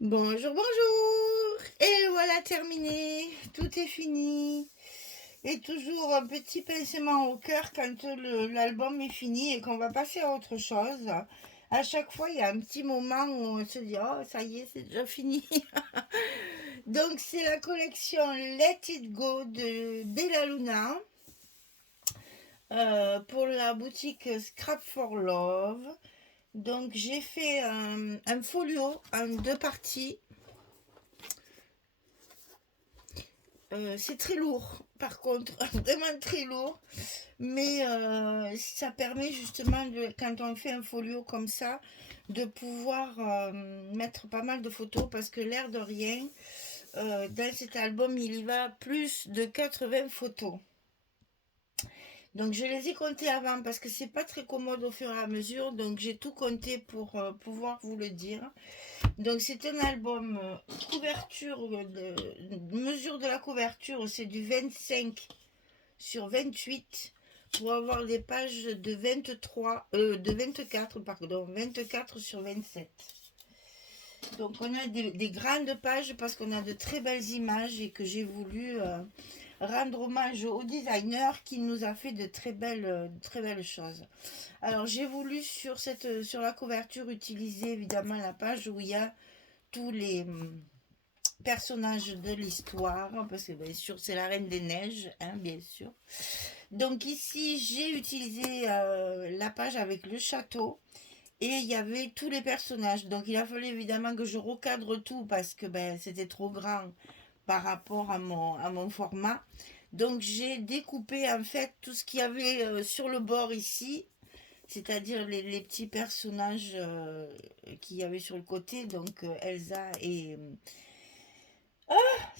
Bonjour, bonjour! Et voilà terminé, tout est fini. Et toujours un petit pincement au cœur quand l'album est fini et qu'on va passer à autre chose. À chaque fois, il y a un petit moment où on se dit, oh, ça y est, c'est déjà fini. Donc, c'est la collection Let It Go de Bella Luna pour la boutique Scrap for Love. Donc, j'ai fait un folio en deux parties. C'est très lourd, par contre, vraiment très lourd, mais ça permet justement, quand on fait un folio comme ça, de pouvoir mettre pas mal de photos, parce que l'air de rien, dans cet album, il y va plus de 80 photos. Donc je les ai comptées avant parce que c'est pas très commode au fur et à mesure, donc j'ai tout compté pour pouvoir vous le dire. Donc c'est un album couverture, mesure de la couverture, c'est du 25 sur 28 pour avoir des pages de 23, de 24, pardon, 24 sur 27. Donc on a des grandes pages parce qu'on a de très belles images et que j'ai voulu rendre hommage au designer qui nous a fait de très belles choses. Alors j'ai voulu sur la couverture utiliser évidemment la page où il y a tous les personnages de l'histoire, parce que bien sûr c'est la Reine des Neiges, hein, bien sûr. Donc ici j'ai utilisé la page avec le château et il y avait tous les personnages. Donc il a fallu évidemment que je recadre tout parce que ben, c'était trop grand par rapport à mon format. Donc j'ai découpé en fait tout ce qu'il y avait sur le bord ici, c'est-à-dire les petits personnages qu'il y avait sur le côté, donc Elsa et...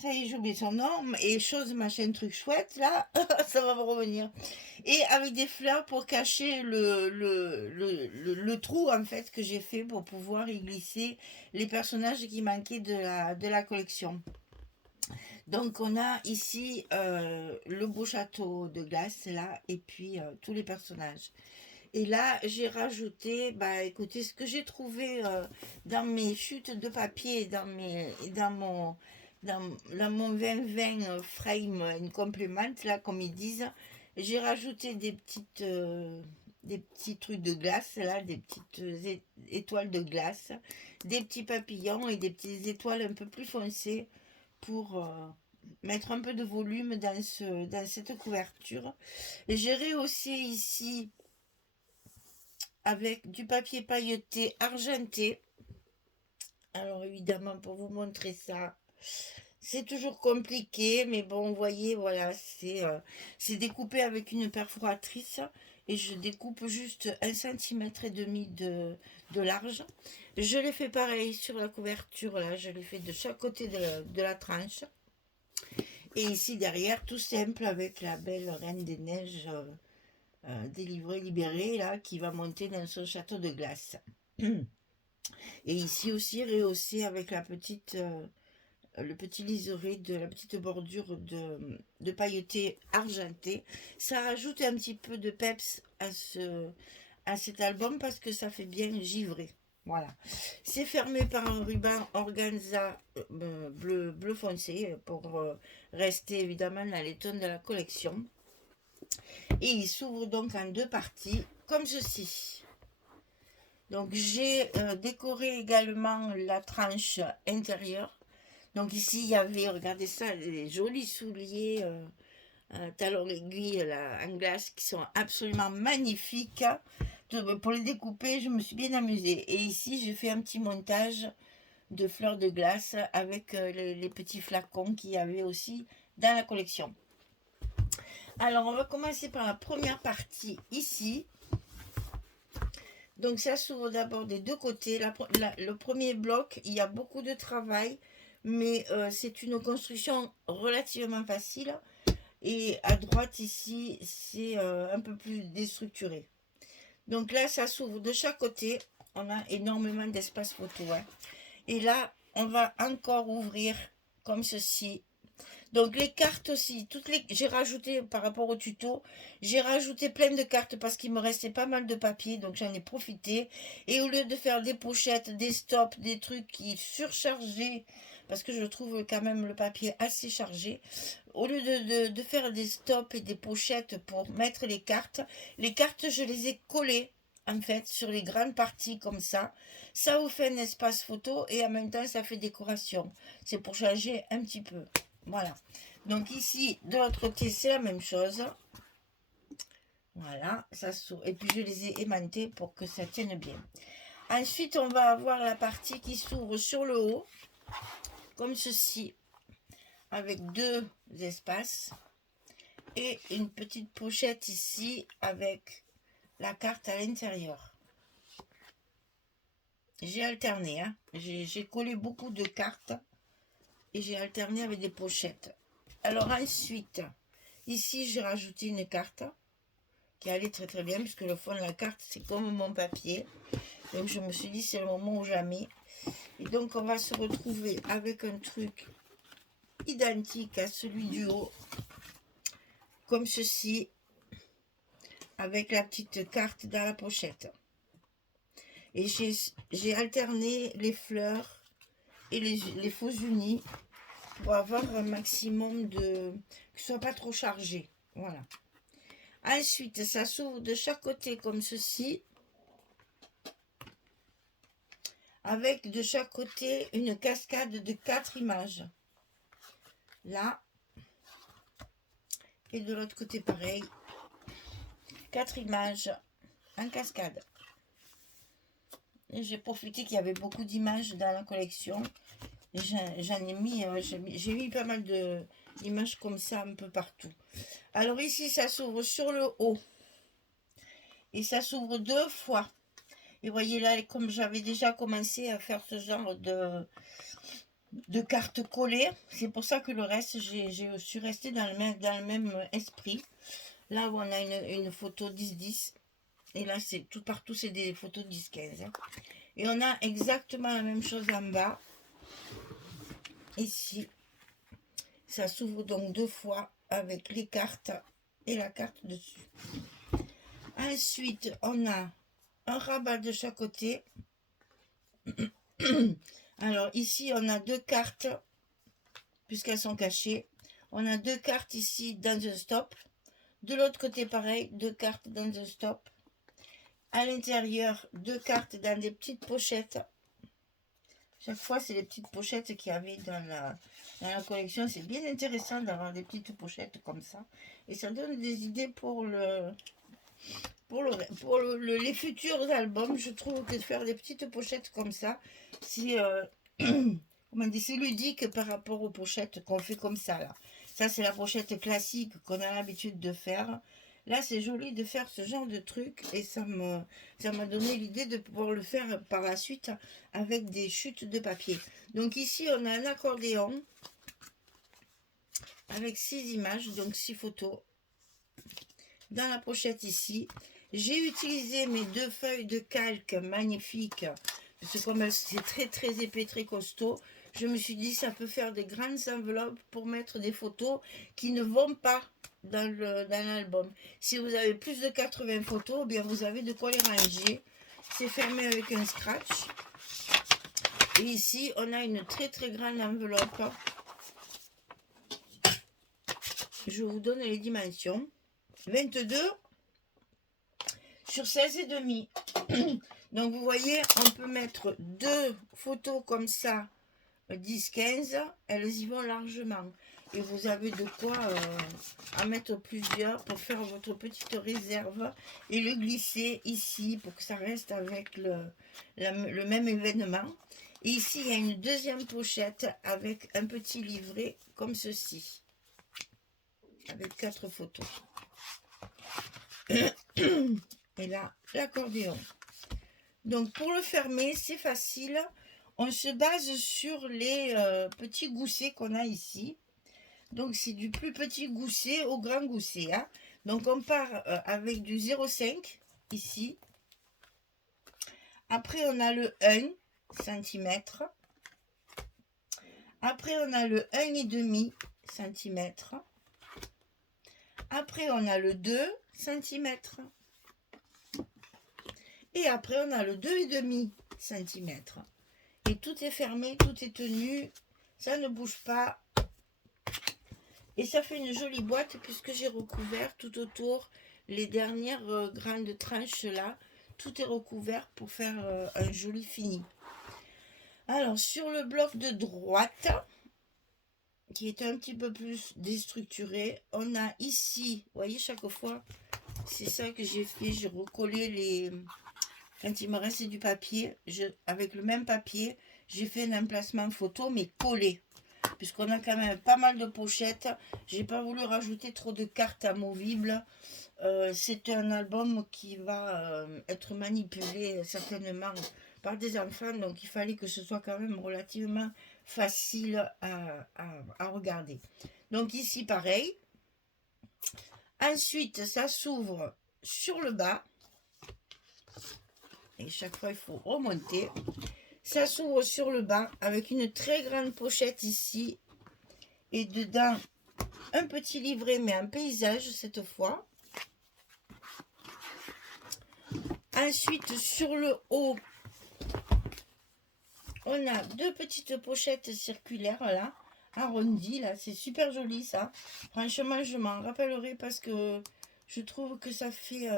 ça y est, j'ai oublié son nom, et chose, machin, truc chouette, là, ça va me revenir. Et avec des fleurs pour cacher le trou, en fait, que j'ai fait pour pouvoir y glisser les personnages qui manquaient de la collection. Donc on a ici le beau château de glace là et puis tous les personnages. Et là j'ai rajouté, bah écoutez, ce que j'ai trouvé dans mes chutes de papier, dans mon 2020 frame une complément là comme ils disent, j'ai rajouté des petits trucs de glace là, des petites étoiles de glace, des petits papillons et des petites étoiles un peu plus foncées pour mettre un peu de volume dans cette couverture. J'ai rehaussé ici avec du papier pailleté argenté. Alors évidemment, pour vous montrer ça, c'est toujours compliqué, mais bon, vous voyez, voilà, c'est découpé avec une perforatrice et je découpe juste 1,5 cm de large. Je l'ai fait pareil sur la couverture, là, je l'ai fait de chaque côté de la tranche. Et ici derrière, tout simple, avec la belle Reine des Neiges délivrée, libérée, là, qui va monter dans son château de glace. Et ici aussi, rehaussé avec le petit liseré de la petite bordure de pailleté argenté. Ça rajoute un petit peu de peps à cet album parce que ça fait bien givrer. Voilà. C'est fermé par un ruban organza bleu foncé pour rester évidemment dans les tons de la collection. Et il s'ouvre donc en deux parties, comme ceci. Donc j'ai décoré également la tranche intérieure. Donc ici il y avait, regardez ça, des jolis souliers talons aiguilles là, en glace qui sont absolument magnifiques. Pour les découper, je me suis bien amusée. Et ici j'ai fait un petit montage de fleurs de glace avec les petits flacons qu'il y avait aussi dans la collection. Alors, on va commencer par la première partie ici. Donc, ça s'ouvre d'abord des deux côtés. Le premier bloc, il y a beaucoup de travail, mais c'est une construction relativement facile. Et à droite, ici, c'est un peu plus déstructuré. Donc là, ça s'ouvre de chaque côté. On a énormément d'espace photo, hein. Et là, on va encore ouvrir comme ceci. Donc les cartes aussi, j'ai rajouté par rapport au tuto, j'ai rajouté plein de cartes parce qu'il me restait pas mal de papier, donc j'en ai profité. Et au lieu de faire des pochettes, des stops, des trucs qui surchargeaient, parce que je trouve quand même le papier assez chargé, au lieu de faire des stops et des pochettes pour mettre les cartes je les ai collées en fait sur les grandes parties comme ça. Ça vous fait un espace photo et en même temps ça fait décoration. C'est pour changer un petit peu. Voilà. Donc ici, de l'autre côté, c'est la même chose. Voilà, ça s'ouvre. Et puis je les ai aimantés pour que ça tienne bien. Ensuite, on va avoir la partie qui s'ouvre sur le haut, comme ceci, avec deux espaces. Et une petite pochette ici avec la carte à l'intérieur. J'ai alterné, hein. J'ai collé beaucoup de cartes et j'ai alterné avec des pochettes. Alors ensuite, ici j'ai rajouté une carte qui allait très très bien puisque le fond de la carte c'est comme mon papier. Donc je me suis dit c'est le moment ou jamais. Et donc on va se retrouver avec un truc identique à celui du haut. Comme ceci. Avec la petite carte dans la pochette. Et j'ai alterné les fleurs et les faux unis pour avoir un maximum de... que ce soit pas trop chargé. Voilà. Ensuite, ça s'ouvre de chaque côté comme ceci. Avec de chaque côté une cascade de 4 images. Là. Et de l'autre côté pareil. 4 images en cascade. J'ai profité qu'il y avait beaucoup d'images dans la collection. J'en ai mis, j'ai mis pas mal d'images comme ça un peu partout. Alors ici, ça s'ouvre sur le haut. Et ça s'ouvre 2 fois. Et voyez là, comme j'avais déjà commencé à faire ce genre de cartes collées, c'est pour ça que le reste, je suis restée dans le même esprit. Là où on a une photo 10-10. Et là, c'est tout partout, c'est des photos 10-15. Et on a exactement la même chose en bas. Ici. Ça s'ouvre donc 2 fois avec les cartes et la carte dessus. Ensuite, on a un rabat de chaque côté. Alors ici, on a 2 cartes, puisqu'elles sont cachées. On a 2 cartes ici dans un stop. De l'autre côté, pareil, 2 cartes dans un stop. À l'intérieur, 2 cartes dans des petites pochettes. Chaque fois, c'est les petites pochettes qu'il y avait dans la collection. C'est bien intéressant d'avoir des petites pochettes comme ça. Et ça donne des idées pour les futurs albums. Je trouve que de faire des petites pochettes comme ça, c'est c'est ludique par rapport aux pochettes qu'on fait comme ça. Là. Ça, c'est la pochette classique qu'on a l'habitude de faire. Là, c'est joli de faire ce genre de truc et ça m'a donné l'idée de pouvoir le faire par la suite avec des chutes de papier. Donc ici, on a un accordéon avec 6 images, donc 6 photos. Dans la pochette ici, j'ai utilisé mes 2 feuilles de calque magnifiques. Parce que comme c'est très très épais, très costaud, je me suis dit ça peut faire des grandes enveloppes pour mettre des photos qui ne vont pas dans l'album. Si vous avez plus de 80 photos, eh bien vous avez de quoi les ranger. C'est fermé avec un scratch. Et ici, on a une très très grande enveloppe. Je vous donne les dimensions. 22 sur 16,5. Donc vous voyez, on peut mettre 2 photos comme ça, 10-15, elles y vont largement. Et vous avez de quoi en mettre plusieurs pour faire votre petite réserve et le glisser ici pour que ça reste avec le même événement. Et ici, il y a une deuxième pochette avec un petit livret comme ceci, avec 4 photos. Et là, l'accordéon. Donc, pour le fermer, c'est facile. On se base sur les petits goussets qu'on a ici. Donc, c'est du plus petit gousset au grand gousset. Hein. Donc, on part avec du 0,5 ici. Après, on a le 1 cm. Après, on a le 1,5 cm. Après, on a le 2 cm. Et après, on a le 2,5 cm. Et tout est fermé, tout est tenu. Ça ne bouge pas. Et ça fait une jolie boîte puisque j'ai recouvert tout autour les dernières grandes tranches là. Tout est recouvert pour faire un joli fini. Alors, sur le bloc de droite, qui est un petit peu plus déstructuré, on a ici, vous voyez, chaque fois, c'est ça que j'ai fait, j'ai recollé les... Quand il me restait du papier, avec le même papier, j'ai fait un emplacement photo, mais collé. Puisqu'on a quand même pas mal de pochettes, j'ai pas voulu rajouter trop de cartes amovibles. C'est un album qui va être manipulé certainement par des enfants, donc il fallait que ce soit quand même relativement facile à regarder. Donc ici pareil. Ensuite ça s'ouvre sur le bas, et chaque fois il faut remonter. Ça s'ouvre sur le bas avec une très grande pochette ici, et dedans un petit livret mais un paysage cette fois. Ensuite, sur le haut, on a deux petites pochettes circulaires là, arrondies là. C'est super joli ça. Franchement, je m'en rappellerai parce que je trouve que ça fait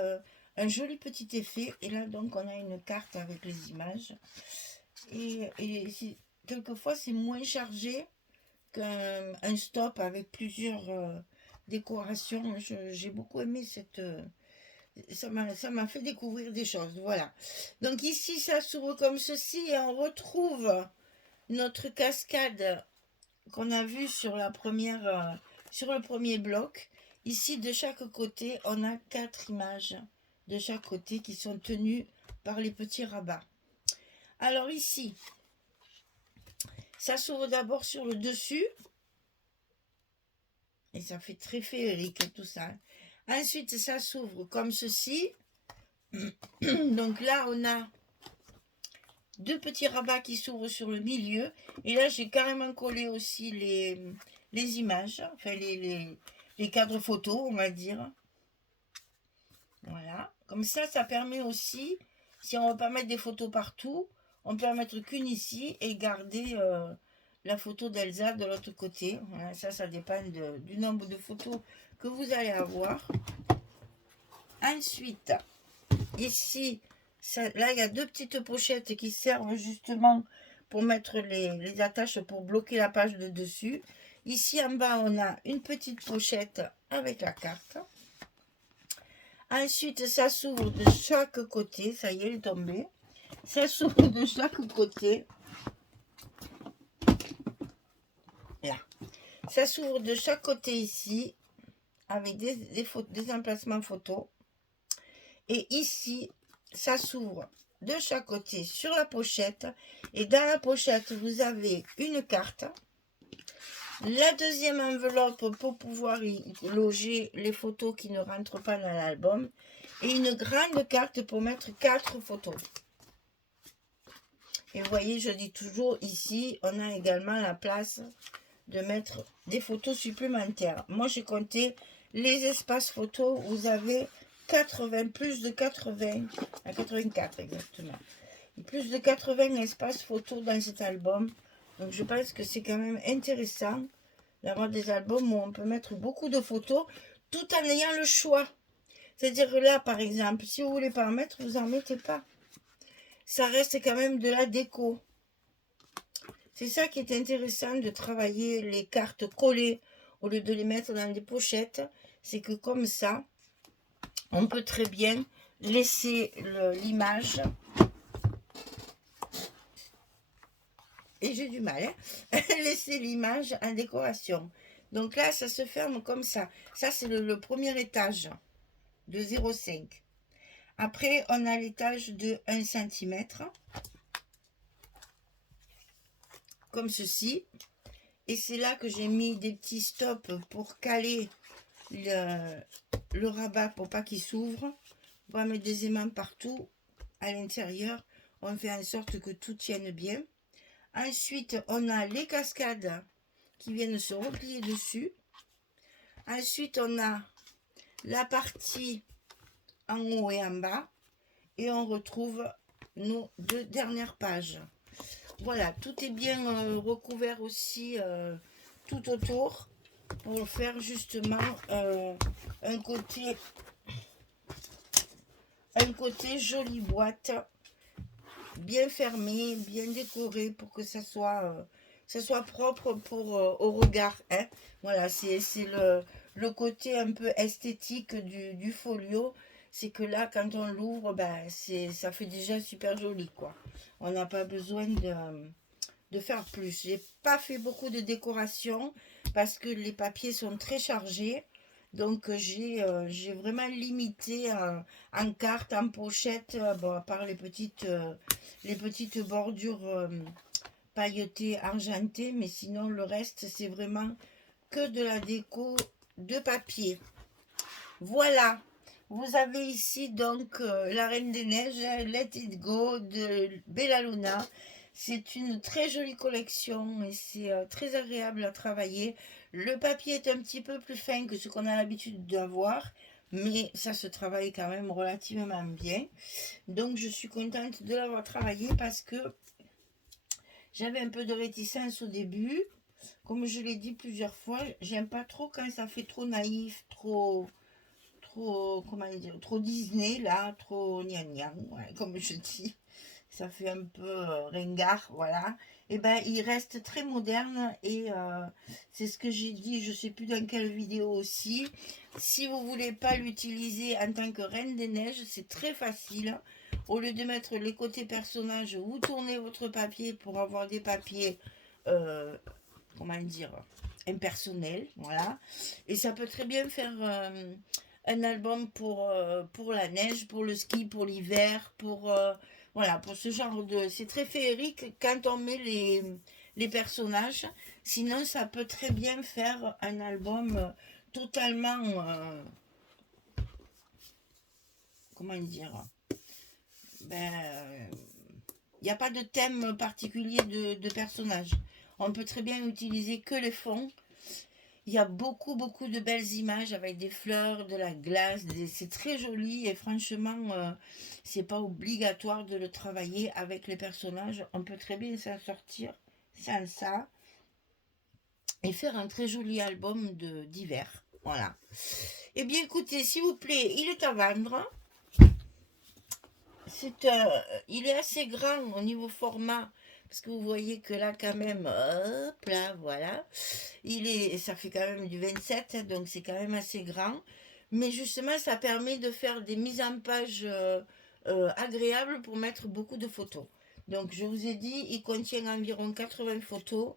un joli petit effet. Et là, donc, on a une carte avec les images. Et quelquefois, c'est moins chargé qu'un stop avec plusieurs décorations. J'ai beaucoup aimé cette... ça m'a fait découvrir des choses, voilà. Donc ici, ça s'ouvre comme ceci et on retrouve notre cascade qu'on a vue sur sur le premier bloc. Ici, de chaque côté, on a 4 images de chaque côté qui sont tenues par les petits rabats. Alors ici, ça s'ouvre d'abord sur le dessus. Et ça fait très féerique tout ça. Ensuite, ça s'ouvre comme ceci. Donc là, on a deux petits rabats qui s'ouvrent sur le milieu. Et là, j'ai carrément collé aussi les images, enfin les cadres photos, on va dire. Voilà. Comme ça permet aussi, si on ne veut pas mettre des photos partout, on peut en mettre qu'une ici et garder la photo d'Elsa de l'autre côté. Voilà, ça dépend du nombre de photos que vous allez avoir. Ensuite, ici, là, il y a deux petites pochettes qui servent justement pour mettre les attaches pour bloquer la page de dessus. Ici, en bas, on a une petite pochette avec la carte. Ensuite, ça s'ouvre de chaque côté. Ça y est, il est tombé. Ça s'ouvre de chaque côté. Là. Ça s'ouvre de chaque côté ici, avec des emplacements photos. Et ici, ça s'ouvre de chaque côté sur la pochette. Et dans la pochette, vous avez une carte. La deuxième enveloppe pour pouvoir y loger les photos qui ne rentrent pas dans l'album. Et une grande carte pour mettre 4 photos. Et vous voyez, je dis toujours, ici, on a également la place de mettre des photos supplémentaires. Moi, j'ai compté les espaces photos. Vous avez 80, plus de 80, à 84 exactement. Plus de 80 espaces photos dans cet album. Donc, je pense que c'est quand même intéressant d'avoir des albums où on peut mettre beaucoup de photos tout en ayant le choix. C'est-à-dire que là, par exemple, si vous ne voulez pas en mettre, vous n'en mettez pas. Ça reste quand même de la déco. C'est ça qui est intéressant de travailler les cartes collées au lieu de les mettre dans des pochettes. C'est que comme ça, on peut très bien laisser l'image. Et j'ai du mal, hein, laisser l'image en décoration. Donc là, ça se ferme comme ça. Ça, c'est le premier étage de 0,5. Après, on a l'étage de 1 cm. Comme ceci. Et c'est là que j'ai mis des petits stops pour caler le rabat pour pas qu'il s'ouvre. On va mettre des aimants partout à l'intérieur. On fait en sorte que tout tienne bien. Ensuite, on a les cascades qui viennent se replier dessus. Ensuite, on a la partie en haut et en bas. Et on retrouve nos 2 dernières pages. Voilà, tout est bien recouvert aussi tout autour pour faire justement un côté jolie boîte, bien fermé, bien décoré pour que ça soit propre pour au regard. Hein. Voilà, c'est le côté un peu esthétique du folio. C'est que là, quand on l'ouvre, ben, ça fait déjà super joli, quoi. On n'a pas besoin de faire plus. J'ai pas fait beaucoup de décoration parce que les papiers sont très chargés. Donc j'ai vraiment limité en carte, en pochette, bon, à part les petites bordures pailletées, argentées, mais sinon le reste c'est vraiment que de la déco de papier. Voilà, vous avez ici donc la Reine des Neiges, Let It Go de Bella Luna. C'est une très jolie collection et c'est très agréable à travailler. Le papier est un petit peu plus fin que ce qu'on a l'habitude d'avoir, mais ça se travaille quand même relativement bien. Donc je suis contente de l'avoir travaillé parce que j'avais un peu de réticence au début. Comme je l'ai dit plusieurs fois, j'aime pas trop quand ça fait trop naïf, comment dire, trop Disney là, trop gnangnan, ouais, comme je dis, ça fait un peu ringard, voilà. Et ben il reste très moderne et c'est ce que j'ai dit, je sais plus dans quelle vidéo aussi. Si vous voulez pas l'utiliser en tant que Reine des Neiges, c'est très facile. Au lieu de mettre les côtés personnages, vous tournez votre papier pour avoir des papiers, euh, comment dire, impersonnels, voilà. Et ça peut très bien faire un album pour la neige, pour le ski, pour l'hiver, voilà, pour ce genre de... C'est très féerique quand on met les personnages. Sinon, ça peut très bien faire un album totalement... comment dire, ben, il n'y a pas de thème particulier de personnage. On peut très bien utiliser que les fonds. Il y a beaucoup, beaucoup de belles images avec des fleurs, de la glace. C'est très joli et franchement, c'est pas obligatoire de le travailler avec les personnages. On peut très bien s'en sortir sans ça et faire un très joli album d'hiver. Voilà. Eh bien, écoutez, s'il vous plaît, il est à vendre. Il est assez grand au niveau format. Parce que vous voyez que là, quand même, hop là, voilà. Ça fait quand même du 27, hein, donc c'est quand même assez grand. Mais justement, ça permet de faire des mises en page agréables pour mettre beaucoup de photos. Donc, je vous ai dit, il contient environ 80 photos,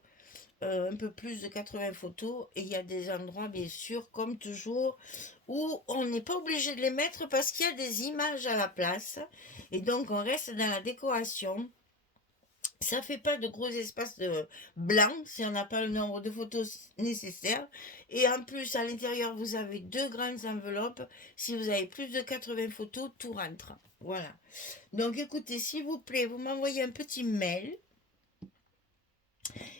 un peu plus de 80 photos. Et il y a des endroits, bien sûr, comme toujours, où on n'est pas obligé de les mettre parce qu'il y a des images à la place. Et donc, on reste dans la décoration. Ça fait pas de gros espaces blancs si on n'a pas le nombre de photos nécessaires. Et en plus, à l'intérieur, vous avez 2 grandes enveloppes. Si vous avez plus de 80 photos, tout rentre. Voilà. Donc écoutez, s'il vous plaît, vous m'envoyez un petit mail.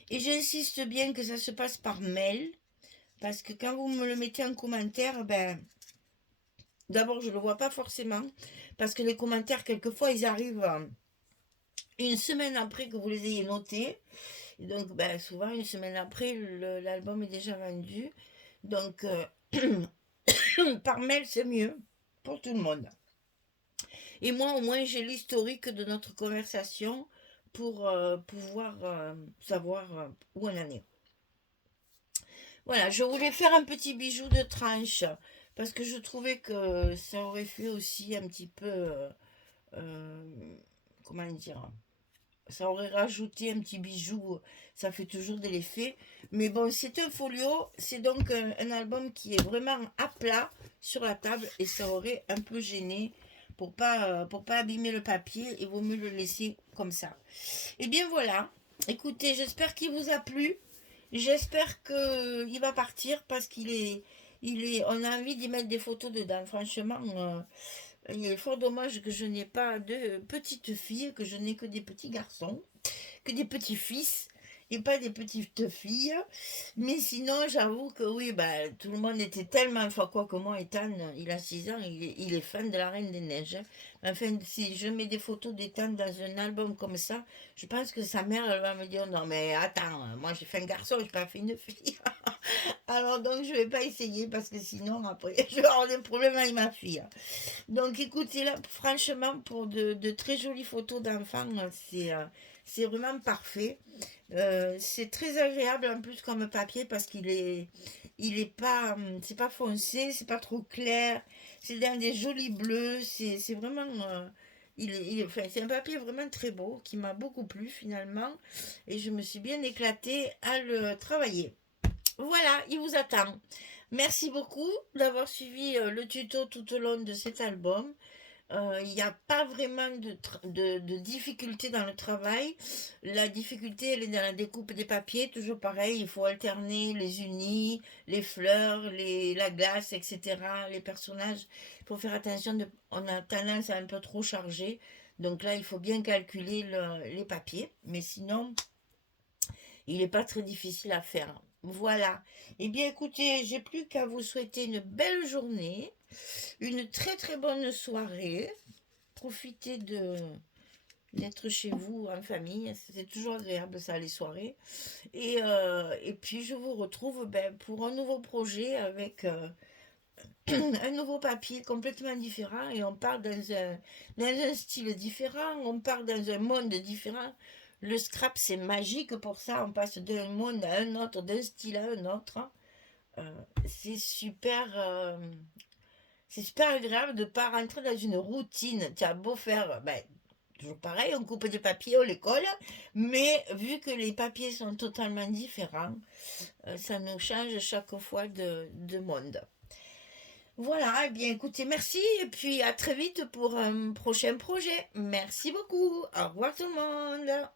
Et j'insiste bien que ça se passe par mail. Parce que quand vous me le mettez en commentaire, ben, d'abord, je ne le vois pas forcément. Parce que les commentaires, quelquefois, ils arrivent une semaine après que vous les ayez notés. Et donc, ben, souvent, une semaine après, l'album est déjà vendu. Donc, par mail, c'est mieux pour tout le monde. Et moi, au moins, j'ai l'historique de notre conversation pour pouvoir savoir où on en est. Voilà, je voulais faire un petit bijou de tranche parce que je trouvais que ça aurait fait aussi un petit peu, comment dire, ça aurait rajouté un petit bijou, ça fait toujours de l'effet. Mais bon, c'est un folio, c'est donc un album qui est vraiment à plat sur la table et ça aurait un peu gêné pour pas abîmer le papier, il vaut mieux le laisser comme ça. Et bien voilà, écoutez, j'espère qu'il vous a plu. J'espère qu'il va partir parce on a envie d'y mettre des photos dedans. Franchement, il est fort dommage que je n'ai pas de petites filles, que je n'ai que des petits garçons, que des petits fils. et pas des petites filles. Mais sinon, j'avoue que oui, bah, tout le monde était tellement, enfin quoi que moi, Ethan, il a 6 ans, il est fan de la Reine des Neiges, hein. Enfin, si je mets des photos d'Ethan dans un album comme ça, je pense que sa mère, elle va me dire, non mais attends, moi j'ai fait un garçon, j'ai pas fait une fille. Alors donc je vais pas essayer parce que sinon après je vais avoir des problèmes avec ma fille. Donc écoutez là, franchement pour de très jolies photos d'enfants, c'est vraiment parfait. C'est très agréable en plus comme papier parce qu'il est pas, c'est pas foncé, c'est pas trop clair, c'est dans des jolis bleus, c'est vraiment, enfin, c'est un papier vraiment très beau qui m'a beaucoup plu finalement et je me suis bien éclatée à le travailler. Voilà, il vous attend. Merci beaucoup d'avoir suivi le tuto tout au long de cet album. Il n'y a pas vraiment de difficulté dans le travail. La difficulté, elle est dans la découpe des papiers. Toujours pareil, il faut alterner les unis, les fleurs, la glace, etc. Les personnages. Il faut faire attention. On a tendance à un peu trop charger. Donc là, il faut bien calculer les papiers. Mais sinon, il n'est pas très difficile à faire. Voilà. Eh bien, écoutez, j'ai plus qu'à vous souhaiter une belle journée, une très très bonne soirée. Profitez d'être chez vous en famille. C'est toujours agréable ça, les soirées. Et puis, je vous retrouve ben, pour un nouveau projet avec un nouveau papier complètement différent. Et on part dans un style différent, on part dans un monde différent. Le scrap, c'est magique pour ça. On passe d'un monde à un autre, d'un style à un autre. Euh, c'est super, euh, c'est super agréable de ne pas rentrer dans une routine. Tu as beau faire, ben, toujours pareil, on coupe des papiers, on les colle, mais vu que les papiers sont totalement différents, ça nous change chaque fois de monde. Voilà, eh bien écoutez, merci et puis à très vite pour un prochain projet. Merci beaucoup. Au revoir tout le monde.